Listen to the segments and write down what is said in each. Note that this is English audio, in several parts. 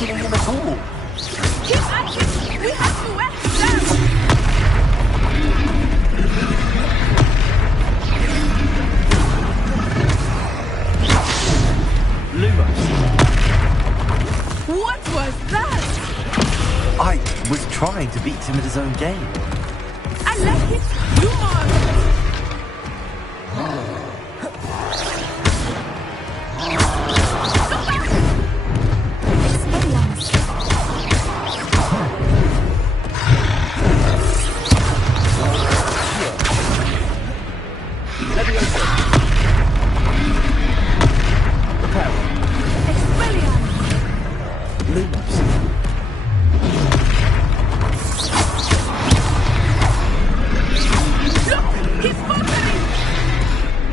weakening him at all. Keep at him! We have to wear him down! Lumos. What was that? I was trying to beat him at his own game. I like it! Lumos!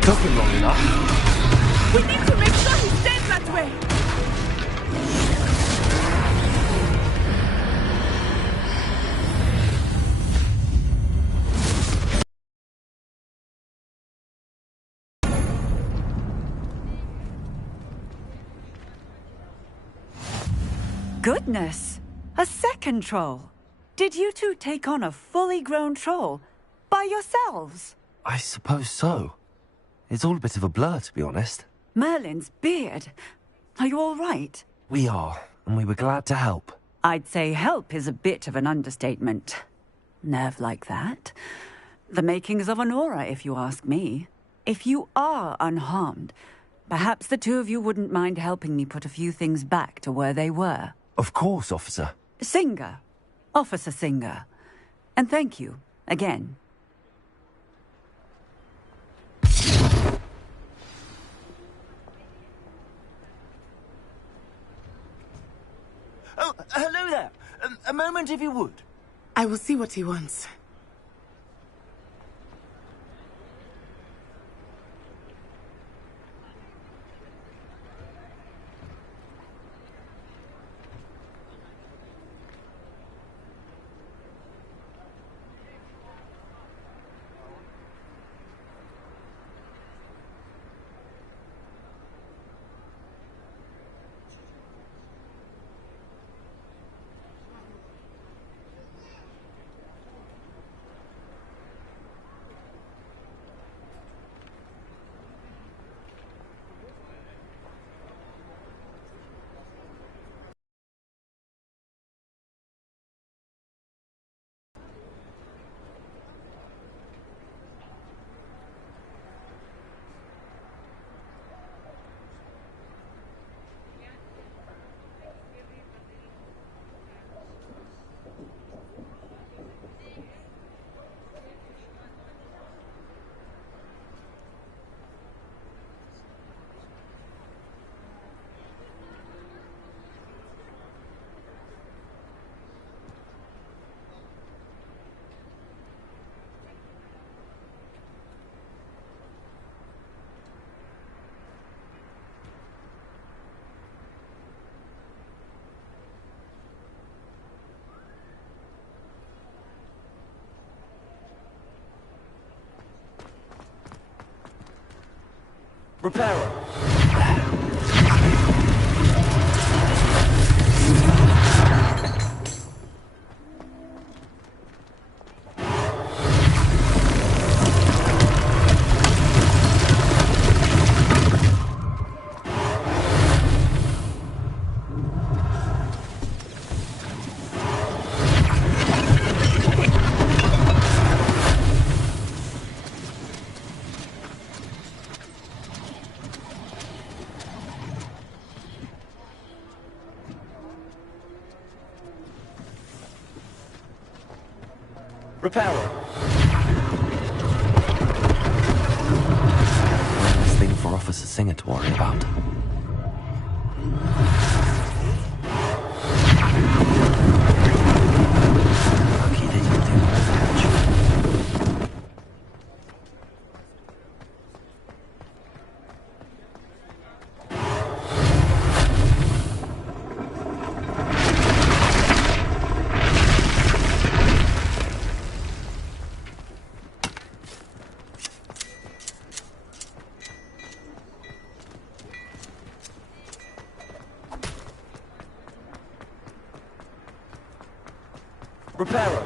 Took him long enough. We need to make sure he stays that way. Goodness! A second troll! Did you two take on a fully grown troll? By yourselves? I suppose so. It's all a bit of a blur, to be honest. Merlin's beard. Are you all right? We are, and we were glad to help. I'd say help is a bit of an understatement. Nerve like that. The makings of an aura, if you ask me. If you are unharmed, perhaps the two of you wouldn't mind helping me put a few things back to where they were. Of course, officer. Singer. Officer Singer. And thank you, again. Oh, hello there. A moment, if you would. I will see what he wants. Repairer. Repairer. Last thing for Officer Singer to worry about. Lucky they didn't do much. Reparo.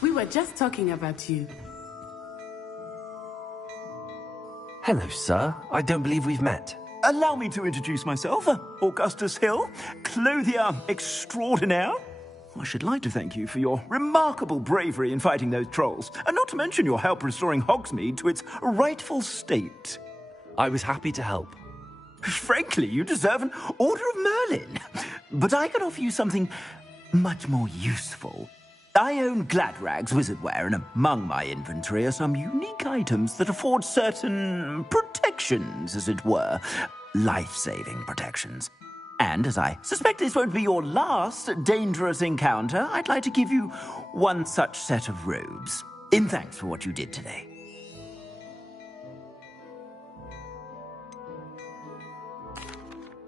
We were just talking about you. Hello, sir. I don't believe we've met. Allow me to introduce myself, Augustus Hill, clothier extraordinaire. I should like to thank you for your remarkable bravery in fighting those trolls, and not to mention your help restoring Hogsmeade to its rightful state. I was happy to help. Frankly, you deserve an Order of Merlin. But I can offer you something much more useful. I own Gladrag's wizardware, and among my inventory are some unique items that afford certain protections, as it were. Life-saving protections. And as I suspect this won't be your last dangerous encounter, I'd like to give you one such set of robes, in thanks for what you did today.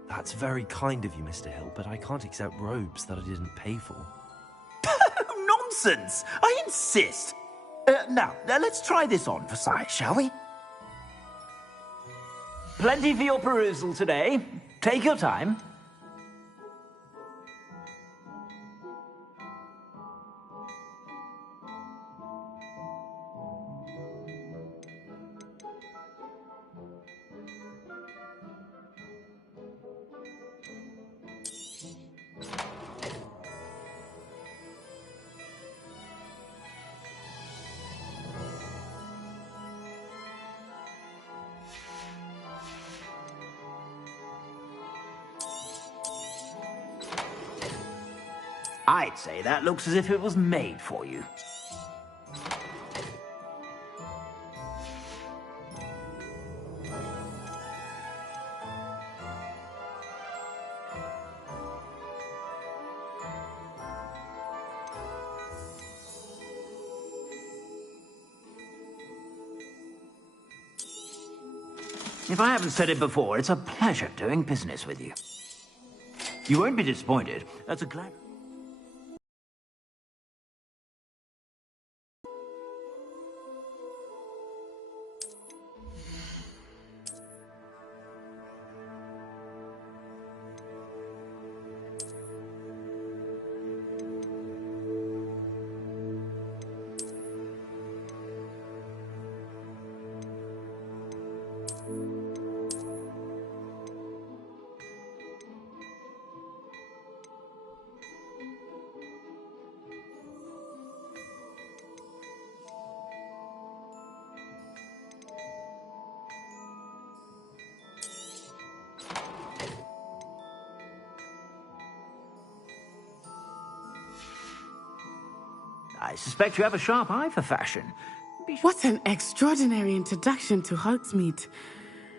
That's very kind of you, Mr. Hill, but I can't accept robes that I didn't pay for. Nonsense! I insist! Now, let's try this on for size, shall we? Plenty for your perusal today. Take your time. I'd say that looks as if it was made for you. If I haven't said it before, it's a pleasure doing business with you. You won't be disappointed. That's a glad... I suspect you have a sharp eye for fashion. What an extraordinary introduction to Hogsmeade.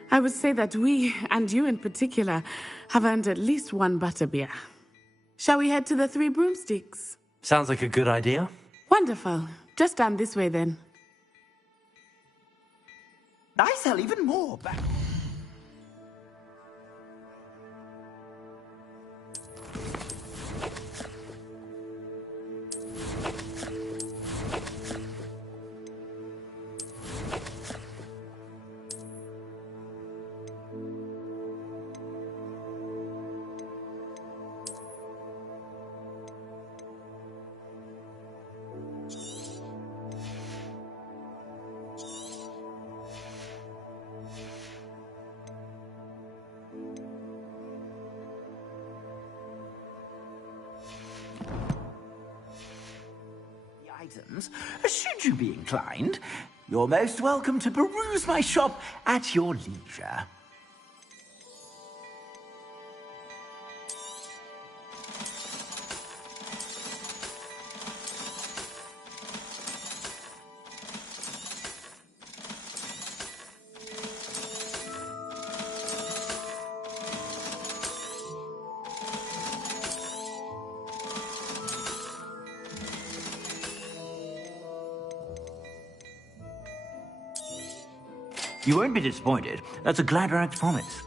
I would say that we, and you in particular, have earned at least one butterbeer. Shall we head to the Three Broomsticks? Sounds like a good idea. Wonderful. Just down this way then. I sell even more back... items, should you be inclined, you're most welcome to peruse my shop at your leisure. You won't be disappointed. That's a Gladrag's promise.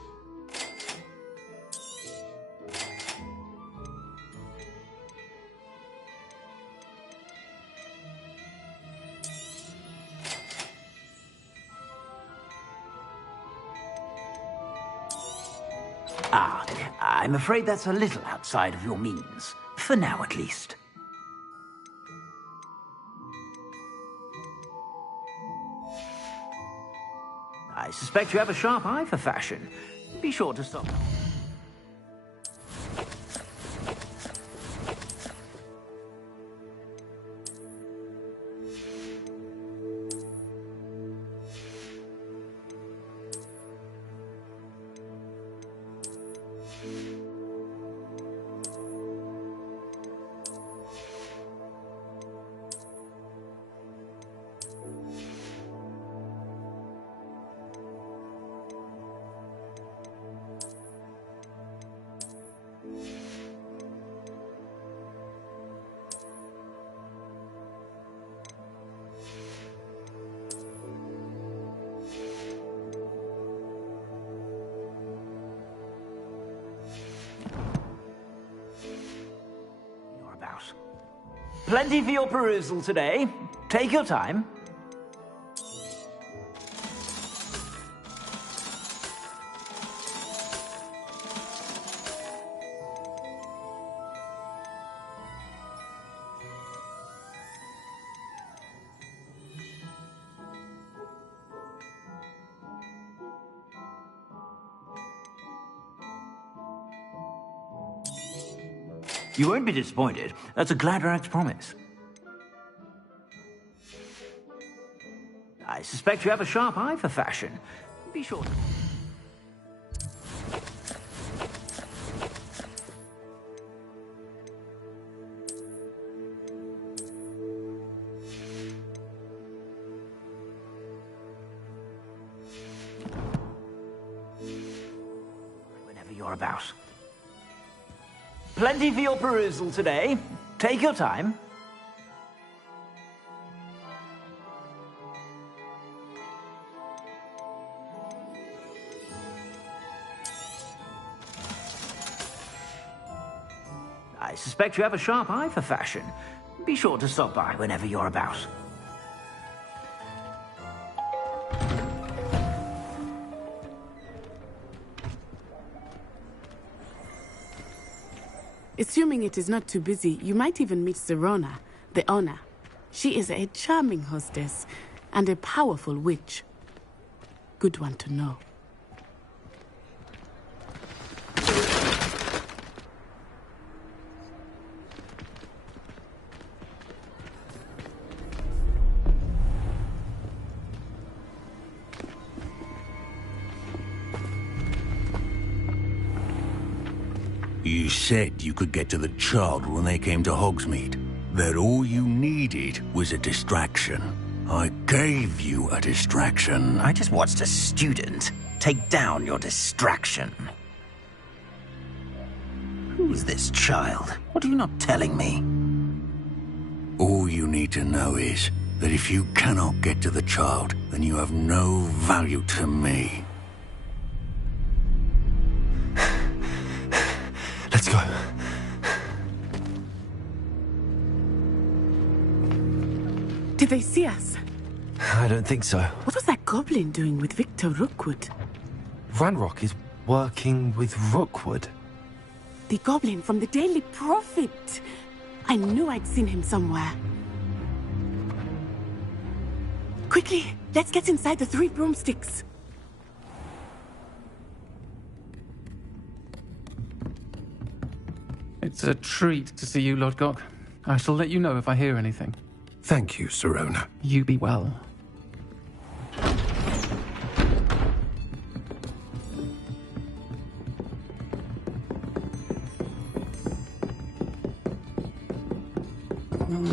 Ah, I'm afraid that's a little outside of your means. For now, at least. I suspect you have a sharp eye for fashion. Be sure to stop. Plenty for your perusal today. Take your time. You won't be disappointed. That's a Gladrag's promise. I suspect you have a sharp eye for fashion. Be sure to... Whenever you're about. Plenty for your perusal today. Take your time. I suspect you have a sharp eye for fashion. Be sure to stop by whenever you're about. Assuming it is not too busy, you might even meet Serona, the owner. She is a charming hostess and a powerful witch. Good one to know. You said you could get to the child when they came to Hogsmeade. That all you needed was a distraction. I gave you a distraction. I just watched a student take down your distraction. Who's this child? What are you not telling me? All you need to know is that if you cannot get to the child, then you have no value to me. Let's go. Did they see us? I don't think so. What was that goblin doing with Victor Rookwood? Ranrock is working with Rookwood. The goblin from the Daily Prophet. I knew I'd seen him somewhere. Quickly, let's get inside the 3 broomsticks. It's a treat to see you, Lodgok. I shall let you know if I hear anything. Thank you, Serona. You be well.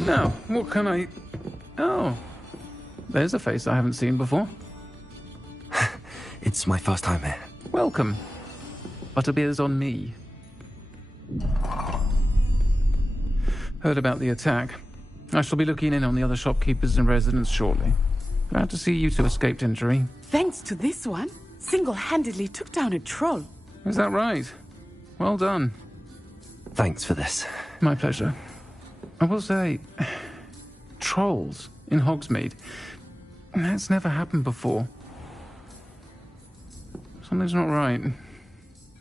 Now, what can I... Oh, there's a face I haven't seen before. It's my first time here. Welcome. Butterbeer's on me. Heard about the attack. I shall be looking in on the other shopkeepers and residents shortly. Glad to see you two escaped injury. Thanks to this one, single-handedly took down a troll. Is that right? Well done. Thanks for this. My pleasure. I will say, trolls in Hogsmeade. That's never happened before. Something's not right.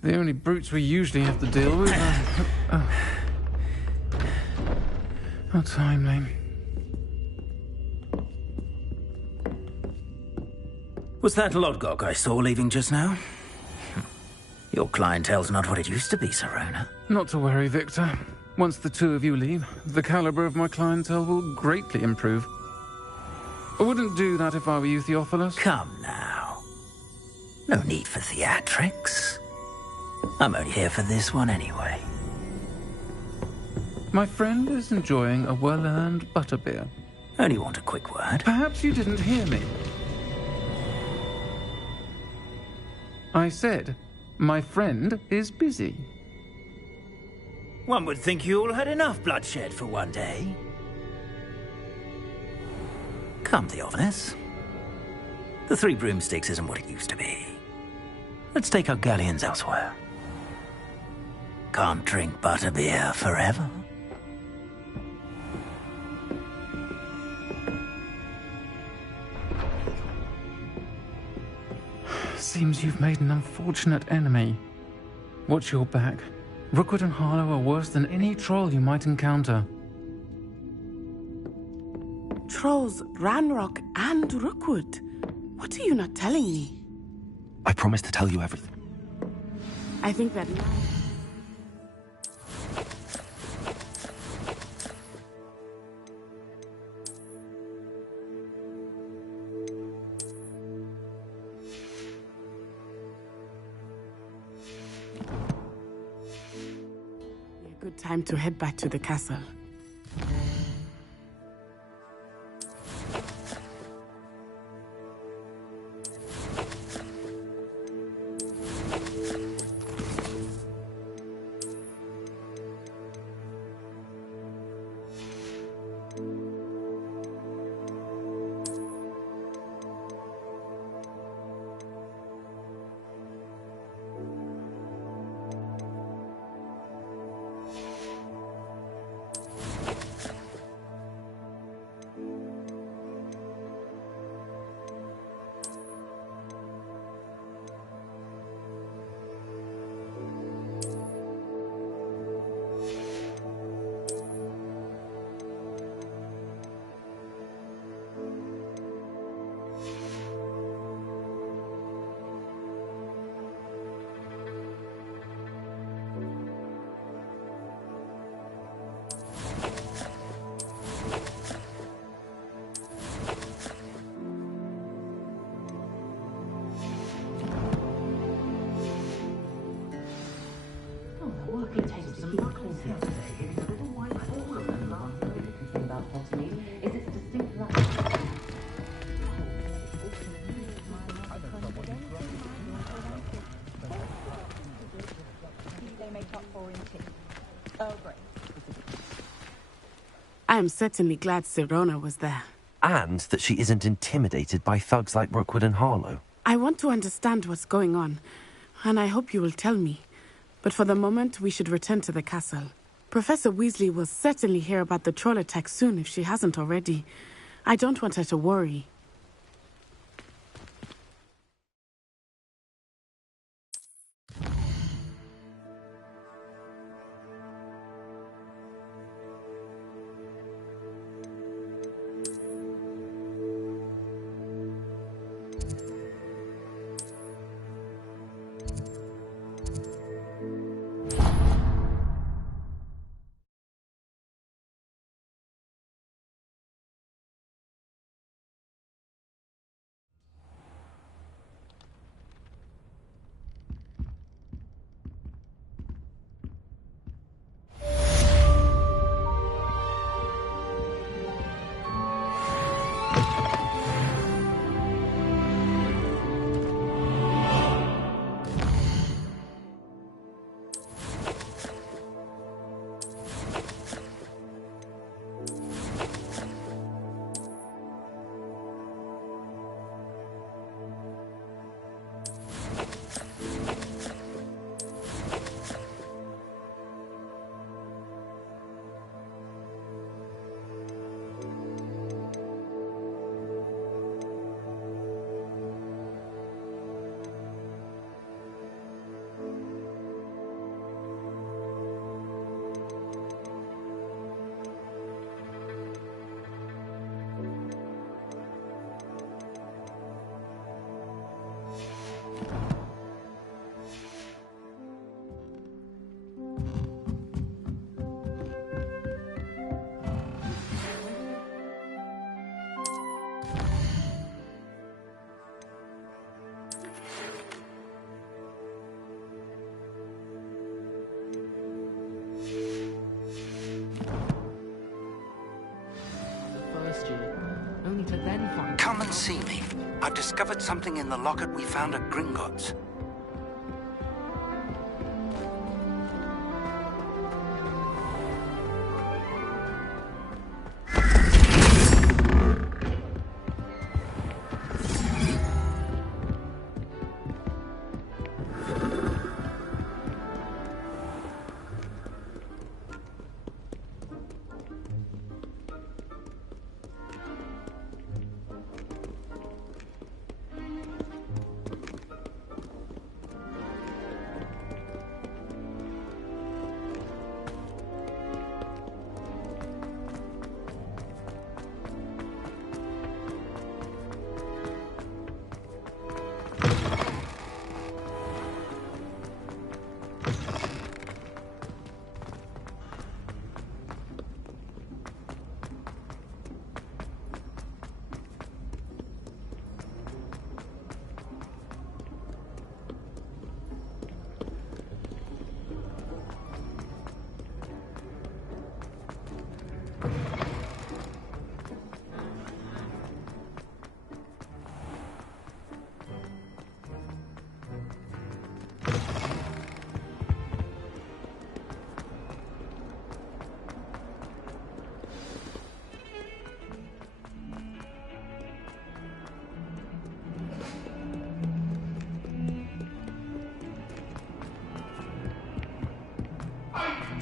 The only brutes we usually have to deal with are... How timely. Was that Lodgok I saw leaving just now? Your clientele's not what it used to be, Sirona. Not to worry, Victor. Once the two of you leave, the caliber of my clientele will greatly improve. I wouldn't do that if I were you, Theophilus. Come now. No need for theatrics. I'm only here for this one anyway. My friend is enjoying a well-earned butterbeer. Only want a quick word. Perhaps you didn't hear me. I said, my friend is busy. One would think you all had enough bloodshed for one day. Come, Theophilus. The Three Broomsticks isn't what it used to be. Let's take our galleons elsewhere. Can't drink butterbeer forever. Seems you've made an unfortunate enemy. Watch your back. Rookwood and Harlow are worse than any troll you might encounter. Trolls, Ranrock, and Rookwood. What are you not telling me? I promised to tell you everything. I think that... a good time to head back to the castle. I am certainly glad Sirona was there. And that she isn't intimidated by thugs like Rookwood and Harlow. I want to understand what's going on, and I hope you will tell me. But for the moment, we should return to the castle. Professor Weasley will certainly hear about the troll attack soon if she hasn't already. I don't want her to worry. see me. I've discovered something in the locket we found at Gringotts.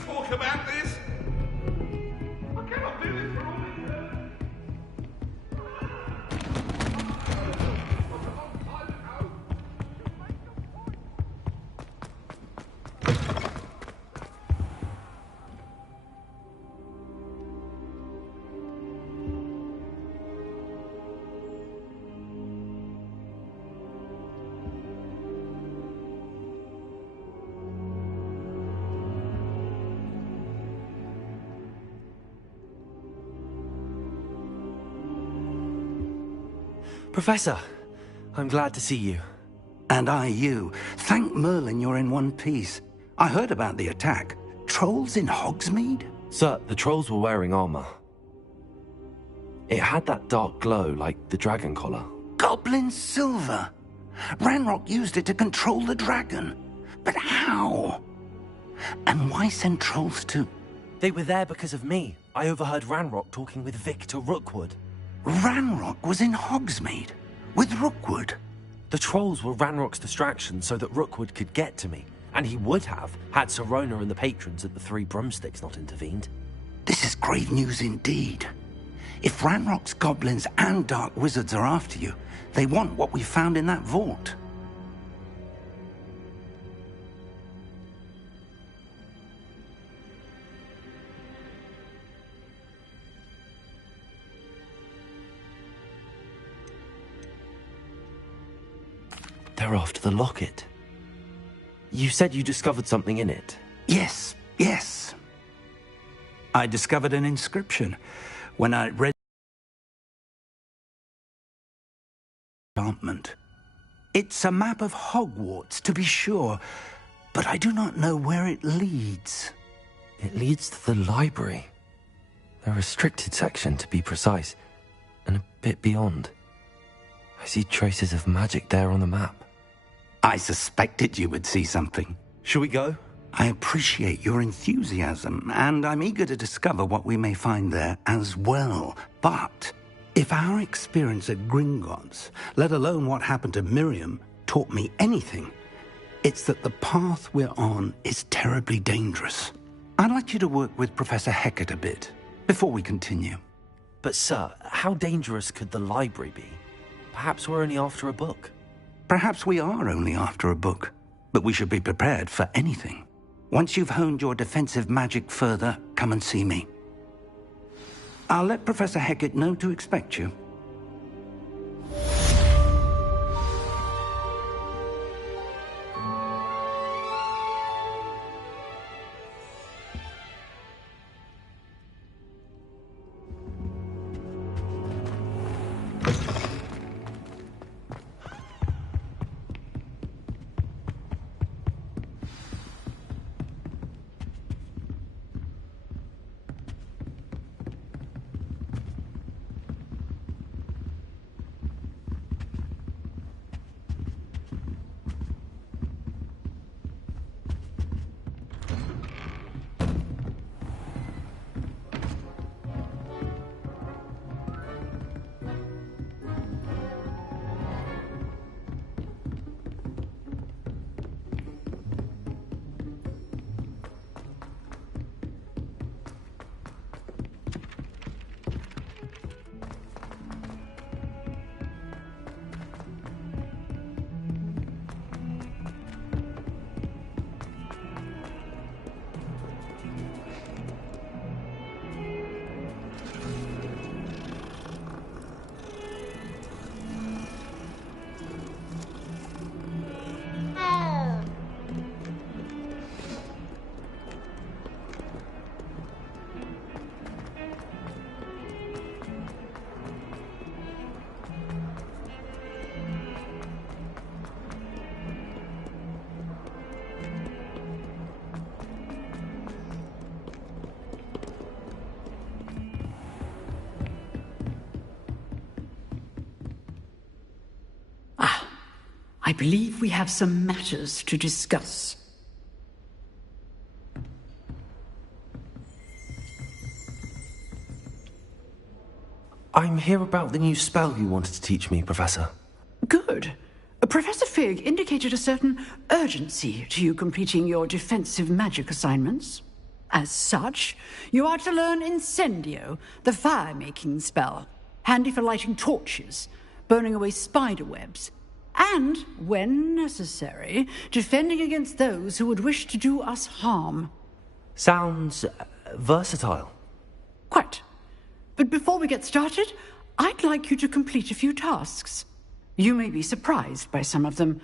Talk about this? I cannot do this for all of you. Professor, I'm glad to see you. And I you. Thank Merlin you're in one piece. I heard about the attack. Trolls in Hogsmeade? Sir, the trolls were wearing armor. It had that dark glow like the dragon collar. Goblin silver. Ranrock used it to control the dragon. But how? And why send trolls to... They were there because of me. I overheard Ranrock talking with Victor Rookwood. Ranrock was in Hogsmeade with Rookwood. The trolls were Ranrock's distraction so that Rookwood could get to me. And he would have, had Sirona and the patrons at the Three Broomsticks not intervened. This is grave news indeed. If Ranrock's goblins and dark wizards are after you, they want what we found in that vault. They're after the locket. You said you discovered something in it. Yes, yes. I discovered an inscription when I read enchantment. It's a map of Hogwarts, to be sure, but I do not know where it leads. It leads to the library. The restricted section, to be precise, and a bit beyond. I see traces of magic there on the map. I suspected you would see something. Shall we go? I appreciate your enthusiasm, and I'm eager to discover what we may find there as well. But if our experience at Gringotts, let alone what happened to Miriam, taught me anything, it's that the path we're on is terribly dangerous. I'd like you to work with Professor Hecat a bit before we continue. But sir, how dangerous could the library be? Perhaps we're only after a book. Perhaps we are only after a book, but we should be prepared for anything. Once you've honed your defensive magic further, come and see me. I'll let Professor Hecat know to expect you. I believe we have some matters to discuss. I'm here about the new spell you wanted to teach me, Professor. Good. Professor Fig indicated a certain urgency to you completing your defensive magic assignments. As such, you are to learn Incendio, the fire-making spell, handy for lighting torches, burning away spider webs, and, when necessary, defending against those who would wish to do us harm. Sounds versatile. Quite. But before we get started, I'd like you to complete a few tasks. You may be surprised by some of them.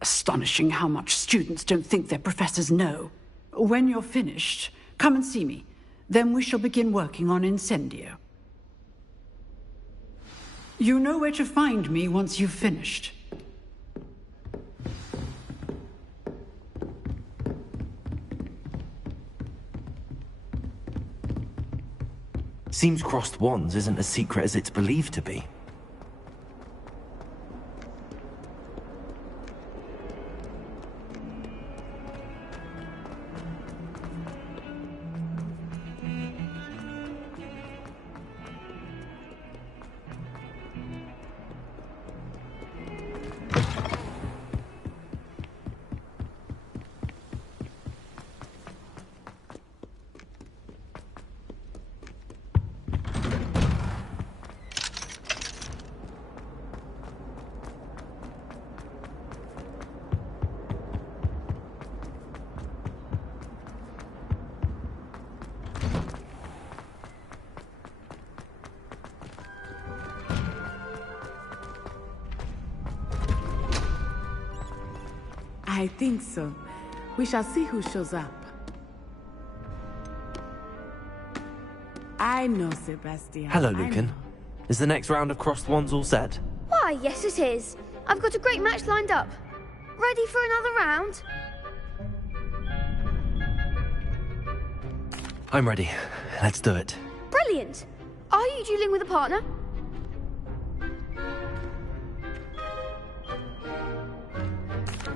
Astonishing how much students don't think their professors know. When you're finished, come and see me. Then we shall begin working on Incendio. You know where to find me once you've finished. Seems crossed wands isn't as secret as it's believed to be. I think so. We shall see who shows up. I know, Sebastian. Hello, I Lucan. know. Is the next round of crossed wands all set? Why, yes it is. I've got a great match lined up. Ready for another round? I'm ready. Let's do it. Brilliant. Are you dueling with a partner?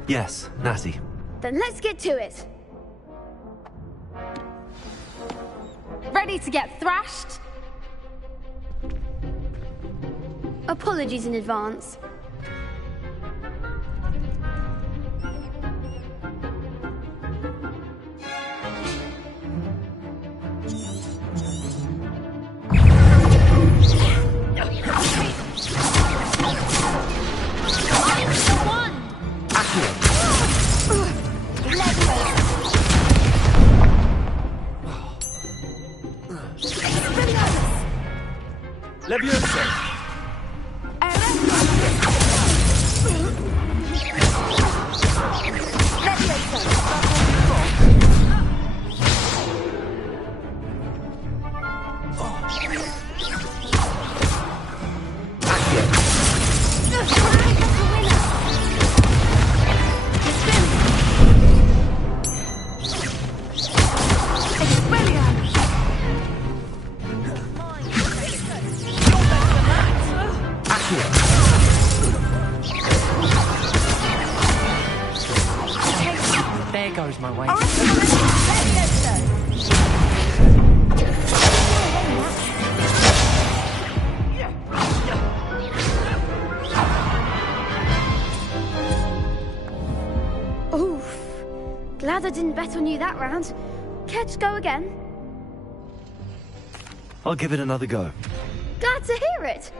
Yes, Natty. Then let's get to it. Ready to get thrashed? Apologies in advance. There goes my way. Oof. Glad I didn't bet on you that round. Care to go again? I'll give it another go. Glad to hear it.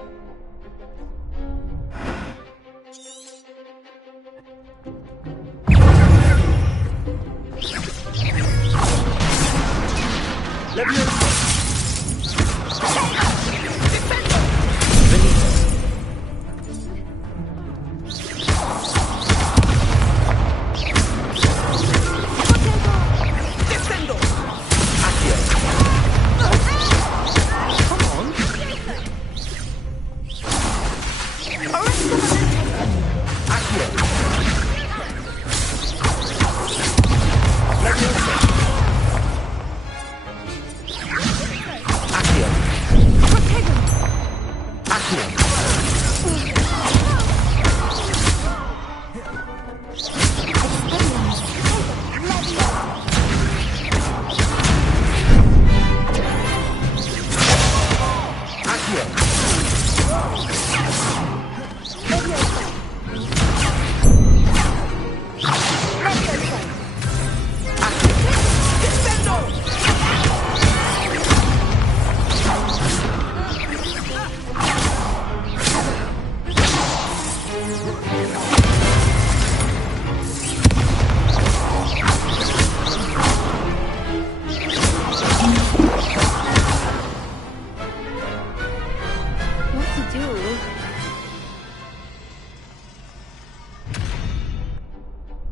What's a duel?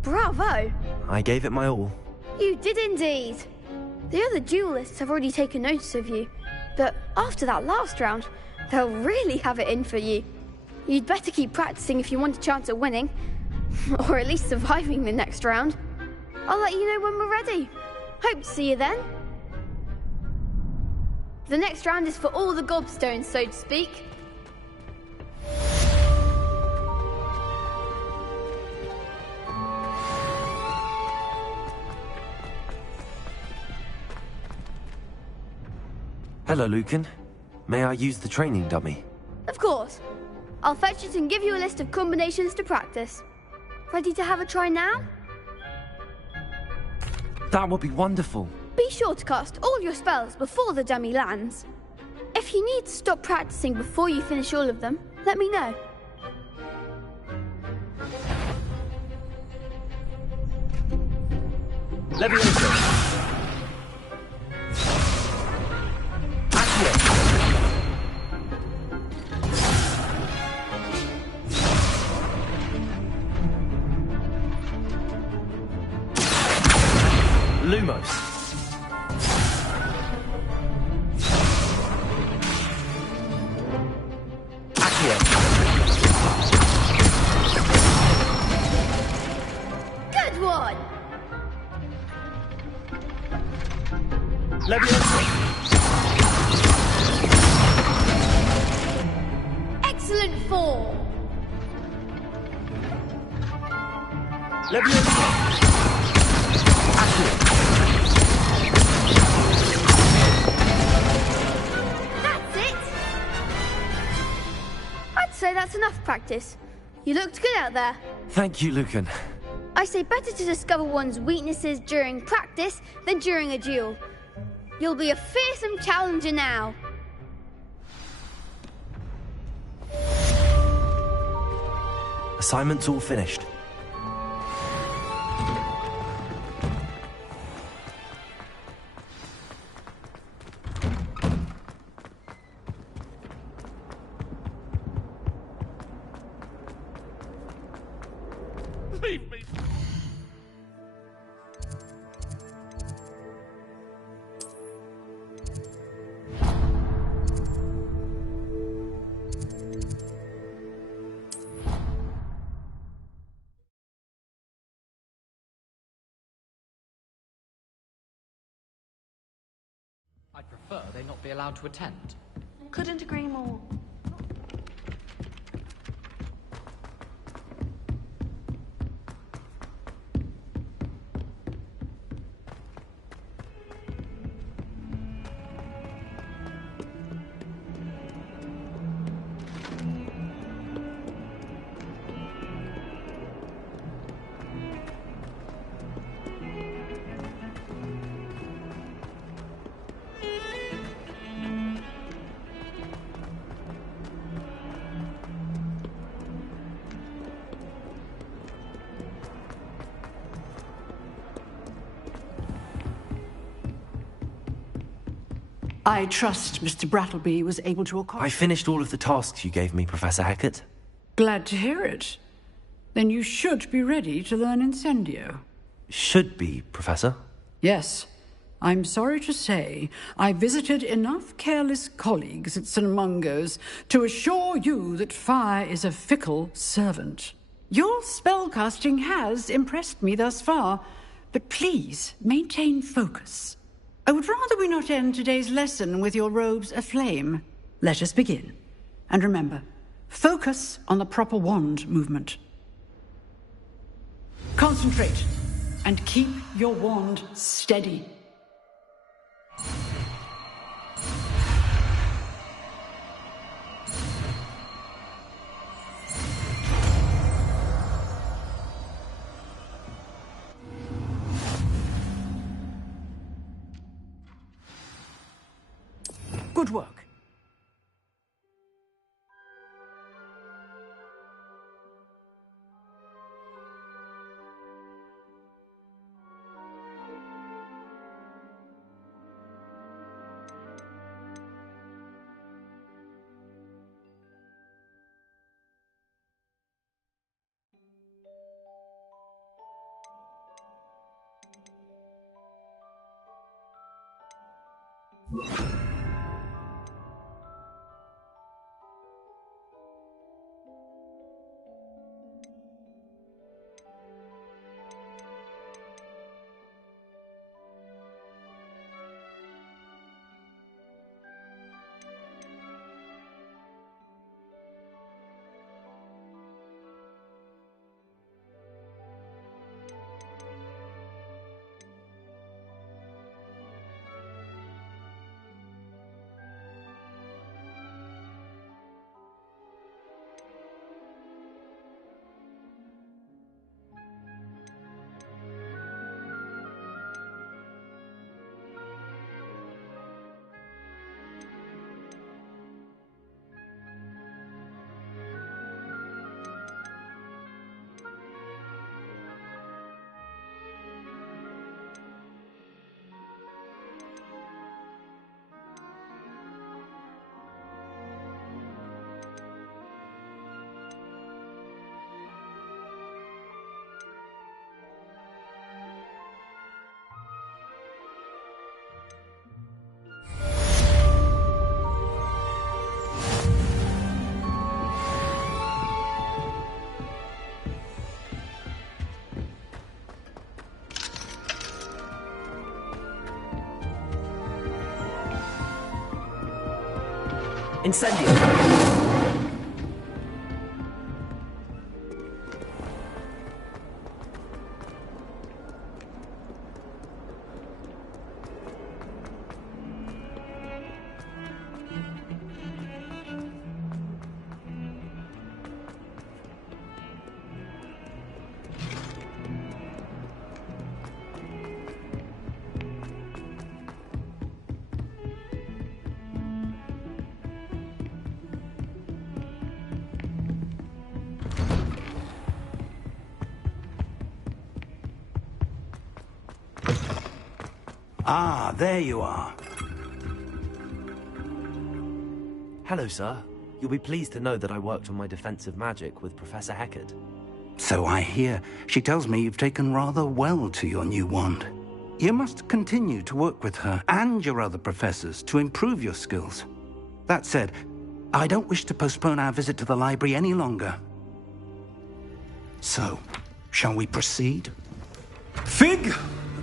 Bravo! I gave it my all. You did indeed. The other duelists have already taken notice of you, but after that last round, they'll really have it in for you. You'd better keep practicing if you want a chance at winning, or at least surviving the next round. I'll let you know when we're ready. Hope to see you then. The next round is for all the gobstones, so to speak. Hello, Lucan. May I use the training dummy? Of course. I'll fetch it and give you a list of combinations to practice. Ready to have a try now? That would be wonderful. Be sure to cast all your spells before the dummy lands. If you need to stop practicing before you finish all of them, let me know. Levioso. Lumos. Accio. Good one! Levioso. Excellent form. Levioso. That's it! I'd say that's enough practice. You looked good out there. Thank you, Lucan. I say better to discover one's weaknesses during practice than during a duel. You'll be a fearsome challenger now. Assignment's all finished. Leave me. I'd prefer they not be allowed to attend. Couldn't agree more. I trust Mr. Brattleby was able to I accomplish. finished all of the tasks you gave me, Professor Hackett. Glad to hear it. Then you should be ready to learn Incendio. Should be, Professor. Yes. I'm sorry to say I visited enough careless colleagues at St. Mungo's to assure you that fire is a fickle servant. Your spellcasting has impressed me thus far, but please maintain focus. I would rather we not end today's lesson with your robes aflame. Let us begin. And remember, focus on the proper wand movement. Concentrate and keep your wand steady. Good work. Incendio! Ah, there you are. Hello, sir. You'll be pleased to know that I worked on my defensive magic with Professor Heckard. So I hear. She tells me you've taken rather well to your new wand. You must continue to work with her and your other professors to improve your skills. That said, I don't wish to postpone our visit to the library any longer. So, shall we proceed? Fig!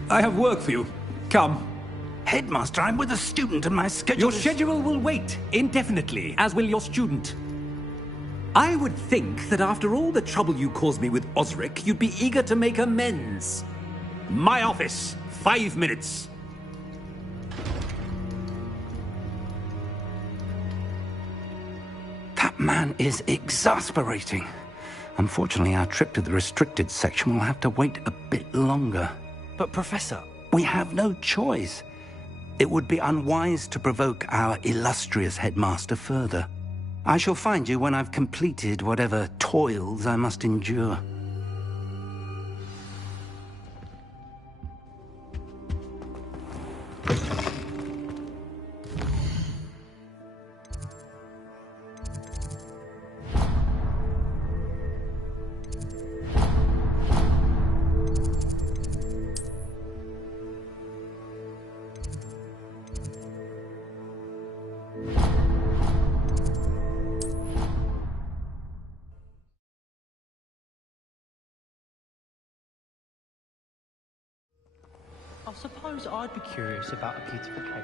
I have work for you. Come. Headmaster, I'm with a student and my schedule Your schedule will wait indefinitely, as will your student. I would think that after all the trouble you caused me with Osric, you'd be eager to make amends. My office, 5 minutes. That man is exasperating. Unfortunately, our trip to the restricted section will have to wait a bit longer. But, Professor... We have no choice. It would be unwise to provoke our illustrious headmaster further. I shall find you when I've completed whatever toils I must endure. I suppose I'd be curious about a beautiful cake.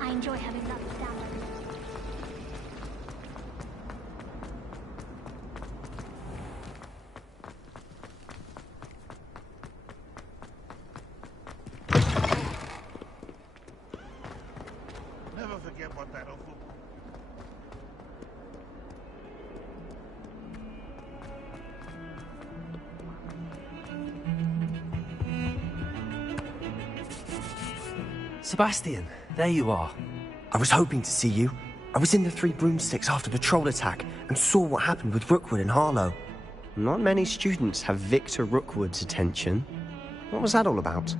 I enjoy having that down there. Never forget what that awful... Sebastian, there you are. I was hoping to see you. I was in the Three Broomsticks after the troll attack and saw what happened with Rookwood and Harlow. Not many students have Victor Rookwood's attention. What was that all about?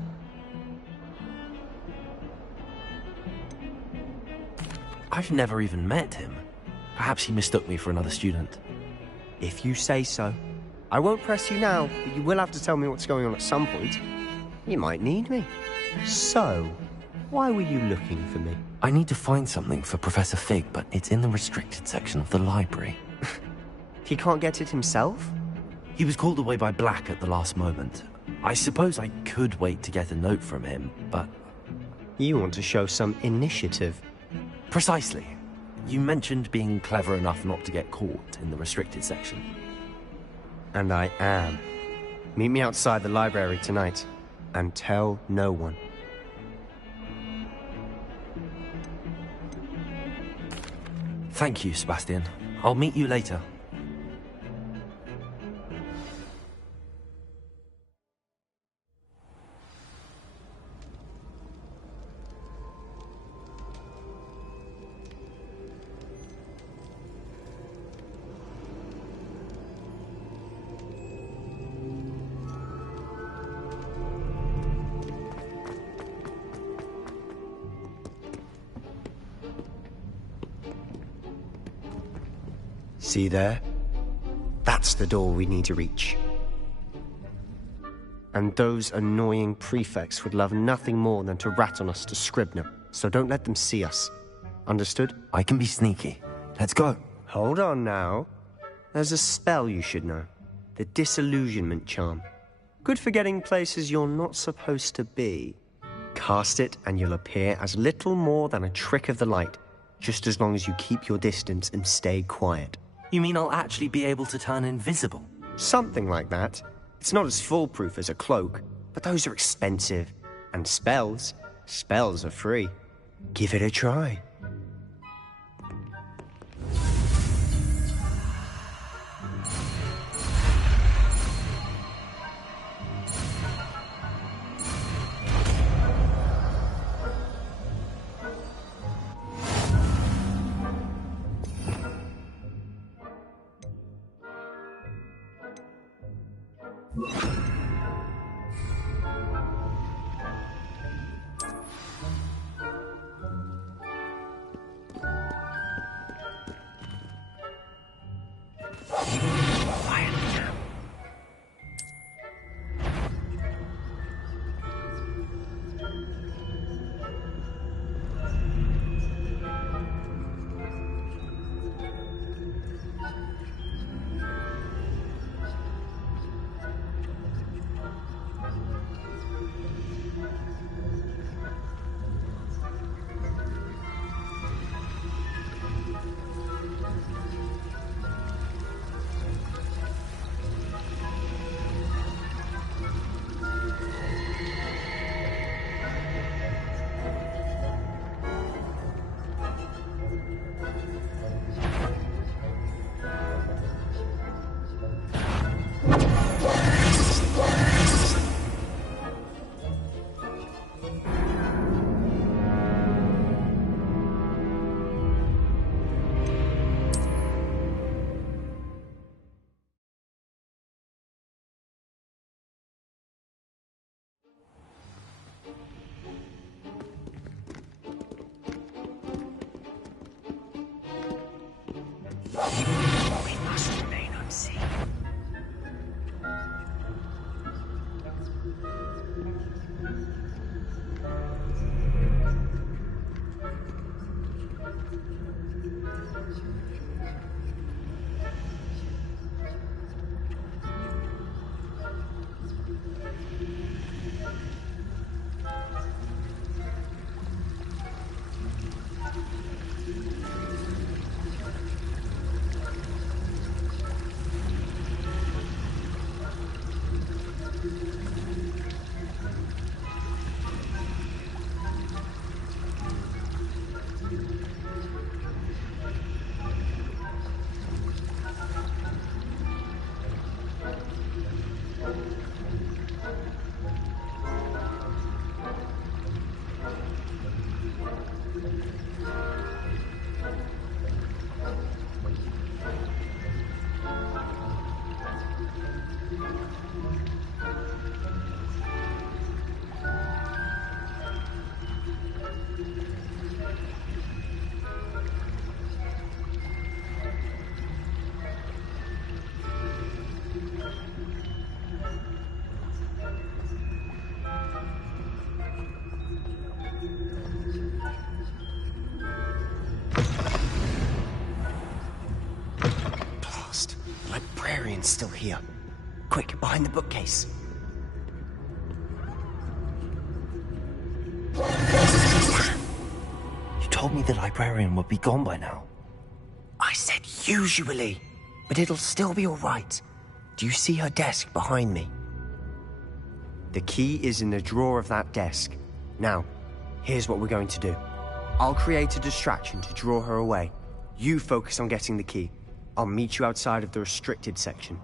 I've never even met him. Perhaps he mistook me for another student. If you say so. I won't press you now, but you will have to tell me what's going on at some point. You might need me. So, why were you looking for me? I need to find something for Professor Fig, but it's in the restricted section of the library. He can't get it himself? He was called away by Black at the last moment. I suppose I could wait to get a note from him, but... You want to show some initiative. Precisely. You mentioned being clever enough not to get caught in the restricted section. And I am. Meet me outside the library tonight, and tell no one. Thank you, Sebastian. I'll meet you later. See there? That's the door we need to reach. And those annoying prefects would love nothing more than to rat on us to Scribner, so don't let them see us. Understood? I can be sneaky. Let's go. Hold on now. There's a spell you should know. The Disillusionment Charm. Good for getting places you're not supposed to be. Cast it and you'll appear as little more than a trick of the light, just as long as you keep your distance and stay quiet. You mean I'll actually be able to turn invisible? Something like that. It's not as foolproof as a cloak, but those are expensive. And spells are free. Give it a try. librarian's still here. Quick, behind the bookcase. You told me the librarian would be gone by now. I said usually, but it'll still be all right. Do you see her desk behind me? The key is in the drawer of that desk. Now, here's what we're going to do. I'll create a distraction to draw her away. You focus on getting the key. I'll meet you outside of the restricted section.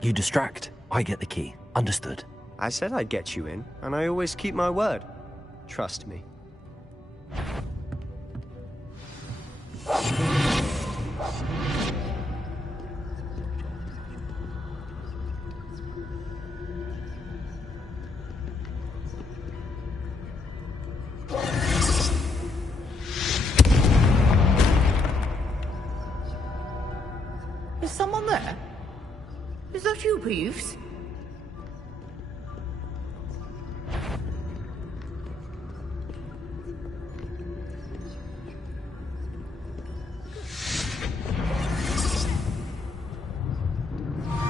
You distract, I get the key. Understood. I said I'd get you in, and I always keep my word. Trust me. Is someone there? Is that you, Peeves?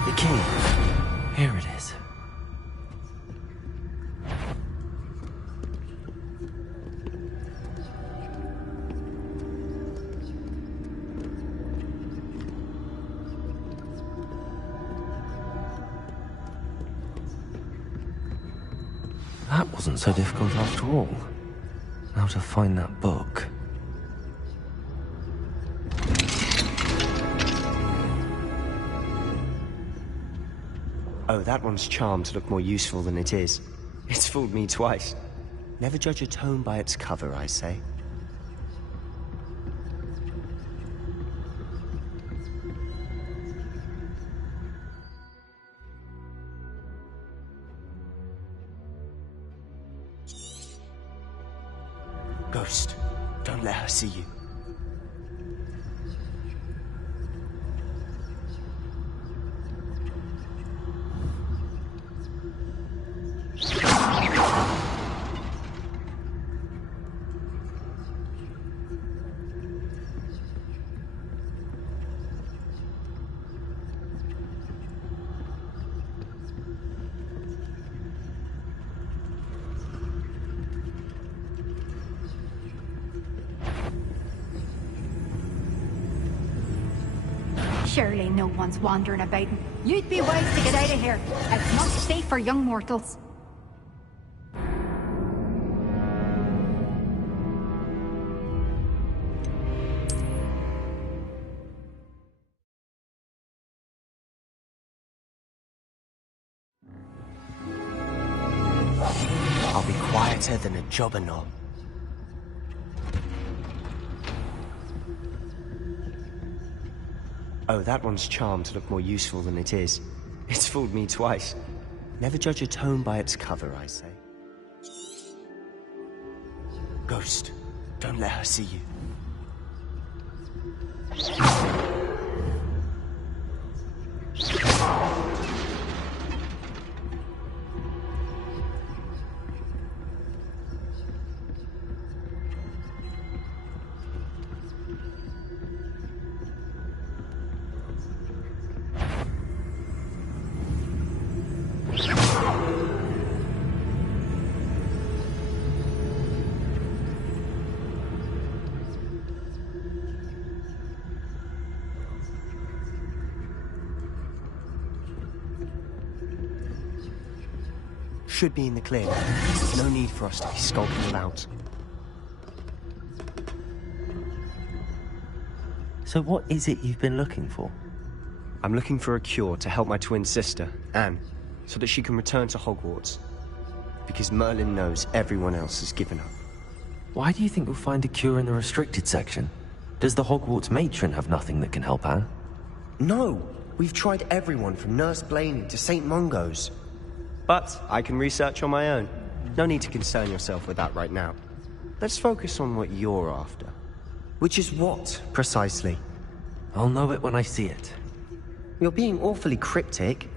The key. Here it is. That wasn't so difficult after all. Now to find that book. Oh, that one's charmed to look more useful than it is. It's fooled me twice. Never judge a tome by its cover, I say. Ghost, don't let her see you. Surely no one's wandering about. You'd be wise to get out of here. It's not safe for young mortals. I'll be quieter than a jobberknoll. Oh, that one's charmed to look more useful than it is. It's fooled me twice. Never judge a tome by its cover, I say. Ghost, don't let her see you. Should be in the clear now. No need for us to be skulking about. So what is it you've been looking for? I'm looking for a cure to help my twin sister, Anne, so that she can return to Hogwarts. Because Merlin knows everyone else has given up. Why do you think we'll find a cure in the restricted section? Does the Hogwarts matron have nothing that can help Anne? No! We've tried everyone from Nurse Blaney to St. Mungo's. But I can research on my own. No need to concern yourself with that right now. Let's focus on what you're after. Which is what, precisely? I'll know it when I see it. You're being awfully cryptic.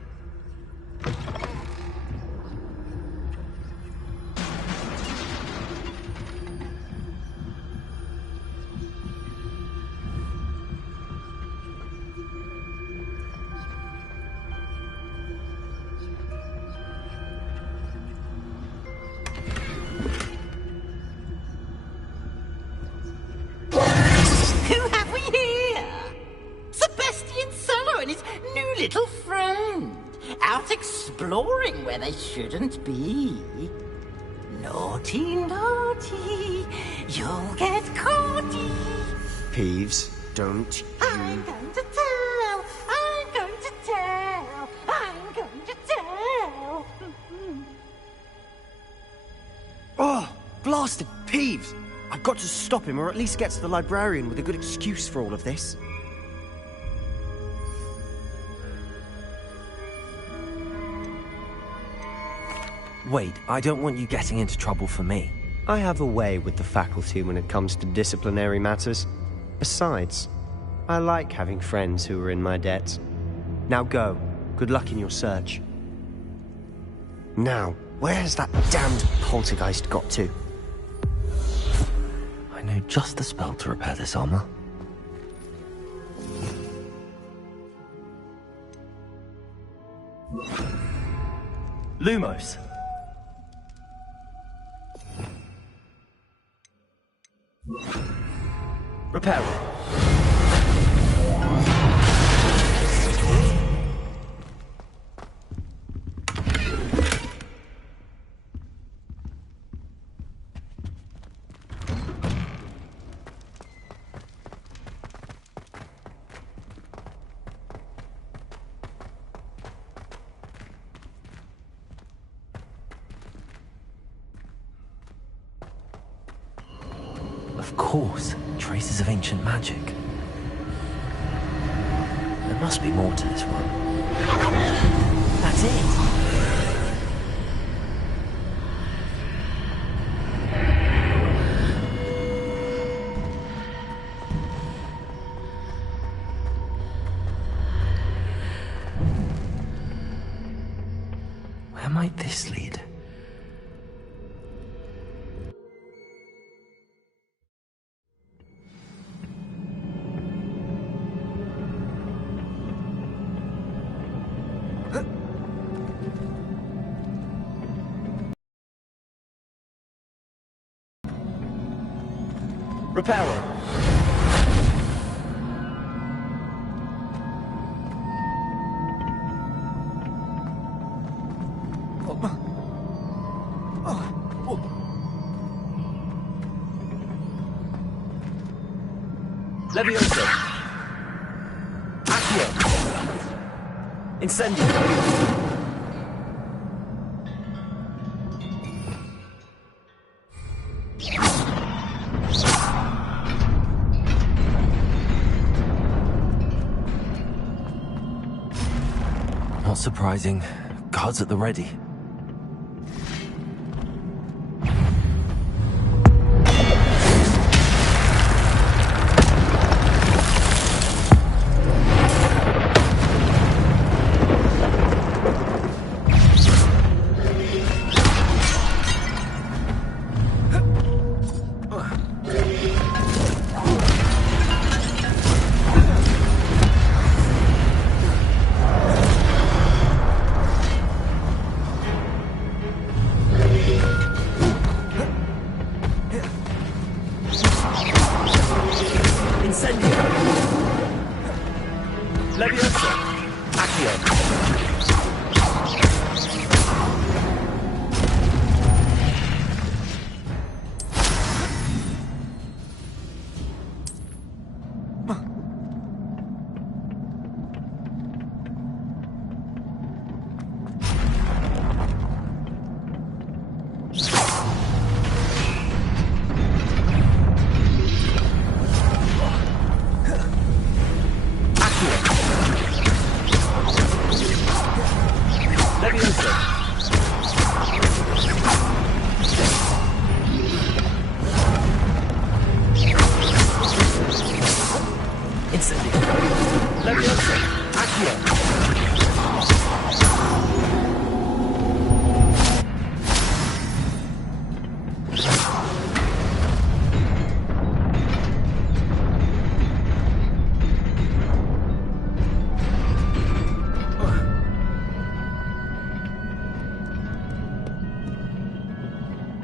little friend, out exploring where they shouldn't be. Naughty, naughty, you'll get caughty. Peeves, don't I'm going to tell, I'm going to tell, I'm going to tell. Oh, blasted Peeves! I've got to stop him, or at least get to the librarian with a good excuse for all of this. Wait, I don't want you getting into trouble for me. I have a way with the faculty when it comes to disciplinary matters. Besides, I like having friends who are in my debt. Now go. Good luck in your search. Now, where's that damned poltergeist got to? I know just the spell to repair this armor. Lumos. Repair it. Of course, traces of ancient magic. There must be more to this one. That's it! Where might this lead? Repair it. Levioso. Accio. Incendio. Not surprising. Guards at the ready.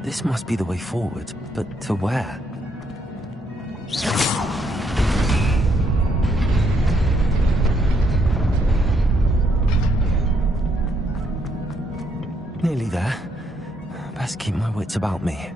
This must be the way forward, but to where? Nearly there. Best keep my wits about me.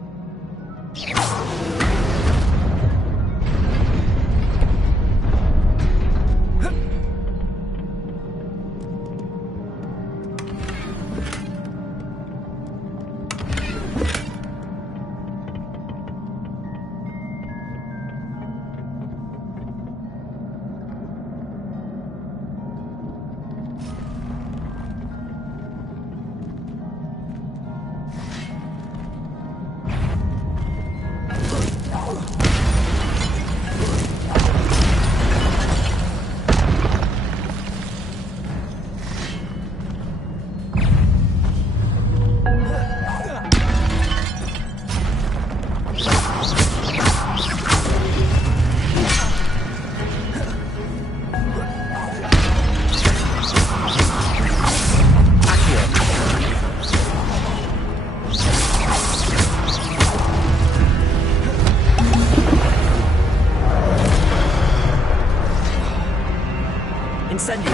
Incendio.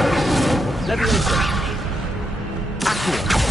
Levioso. Accio.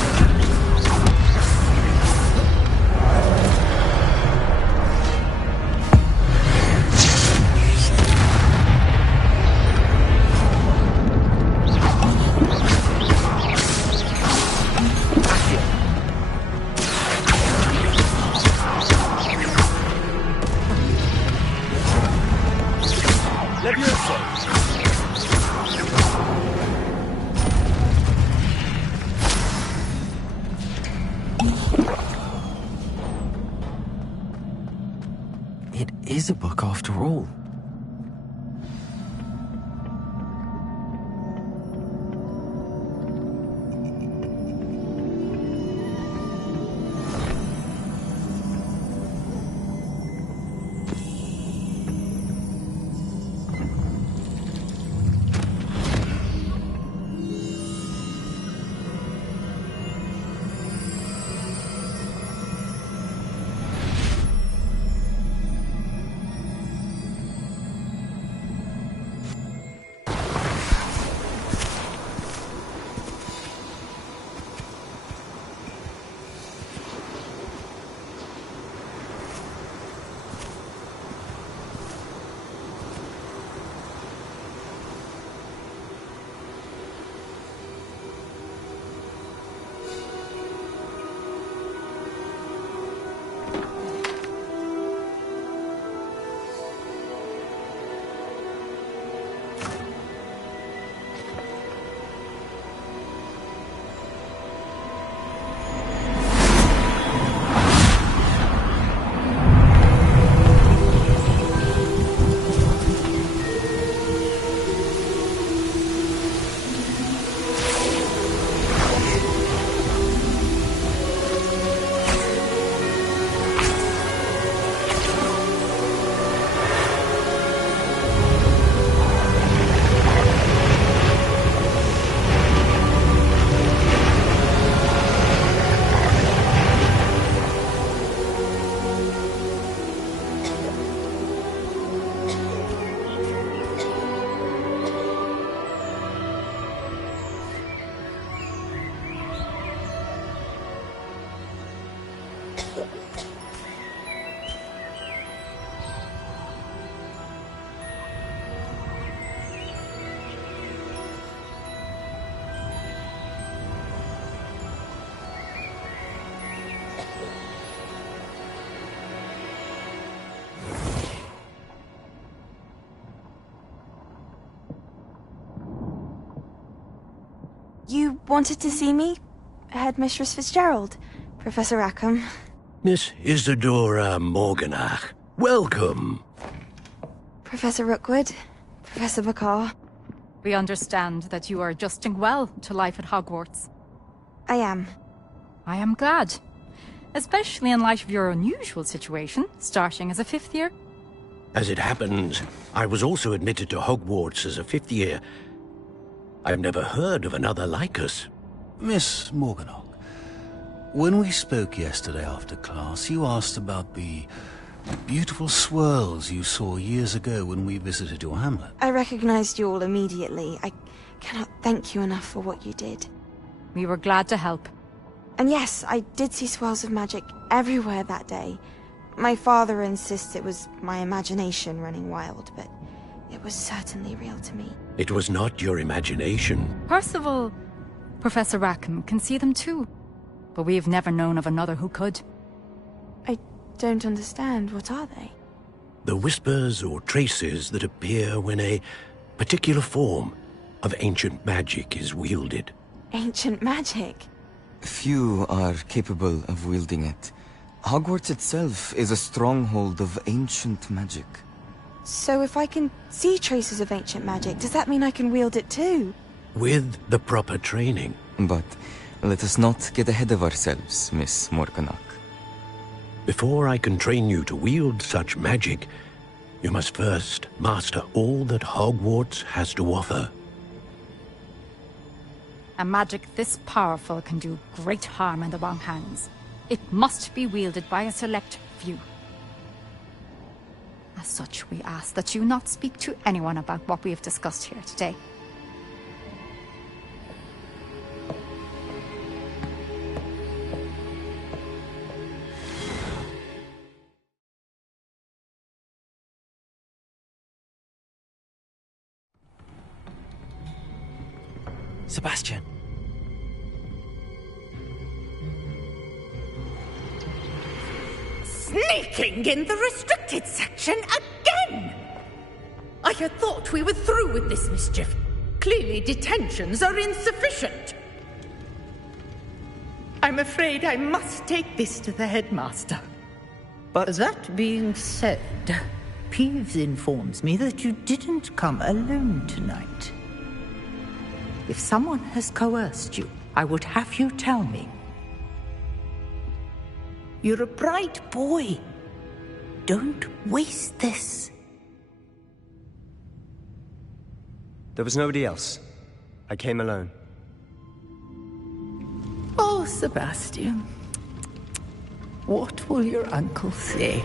It is a book after all. You wanted to see me? Headmistress Fitzgerald? Professor Rackham? Miss Isadora Morganach, welcome. Professor Rookwood? Professor Bacall? We understand that you are adjusting well to life at Hogwarts. I am. I am glad. Especially in light of your unusual situation, starting as a 5th year. As it happens, I was also admitted to Hogwarts as a 5th year. I've never heard of another like us. Miss Morganach, when we spoke yesterday after class, you asked about the beautiful swirls you saw years ago when we visited your hamlet. I recognized you all immediately. I cannot thank you enough for what you did. We were glad to help. And yes, I did see swirls of magic everywhere that day. My father insists it was my imagination running wild, but it was certainly real to me. It was not your imagination. Percival, Professor Rackham can see them too. But we've never known of another who could. I don't understand. What are they? The whispers or traces that appear when a particular form of ancient magic is wielded. Ancient magic? Few are capable of wielding it. Hogwarts itself is a stronghold of ancient magic. So if I can see traces of ancient magic, does that mean I can wield it too? With the proper training. But let us not get ahead of ourselves, Miss Morganach. Before I can train you to wield such magic, you must first master all that Hogwarts has to offer. A magic this powerful can do great harm in the wrong hands. It must be wielded by a select few. As such, we ask that you not speak to anyone about what we have discussed here today. Sebastian. Sneaking in the restricted section again! I had thought we were through with this mischief. Clearly detentions are insufficient. I'm afraid I must take this to the headmaster. But that being said, Peeves informs me that you didn't come alone tonight. If someone has coerced you, I would have you tell me. You're a bright boy. Don't waste this. there was nobody else. I came alone. Oh, Sebastian. What will your uncle say?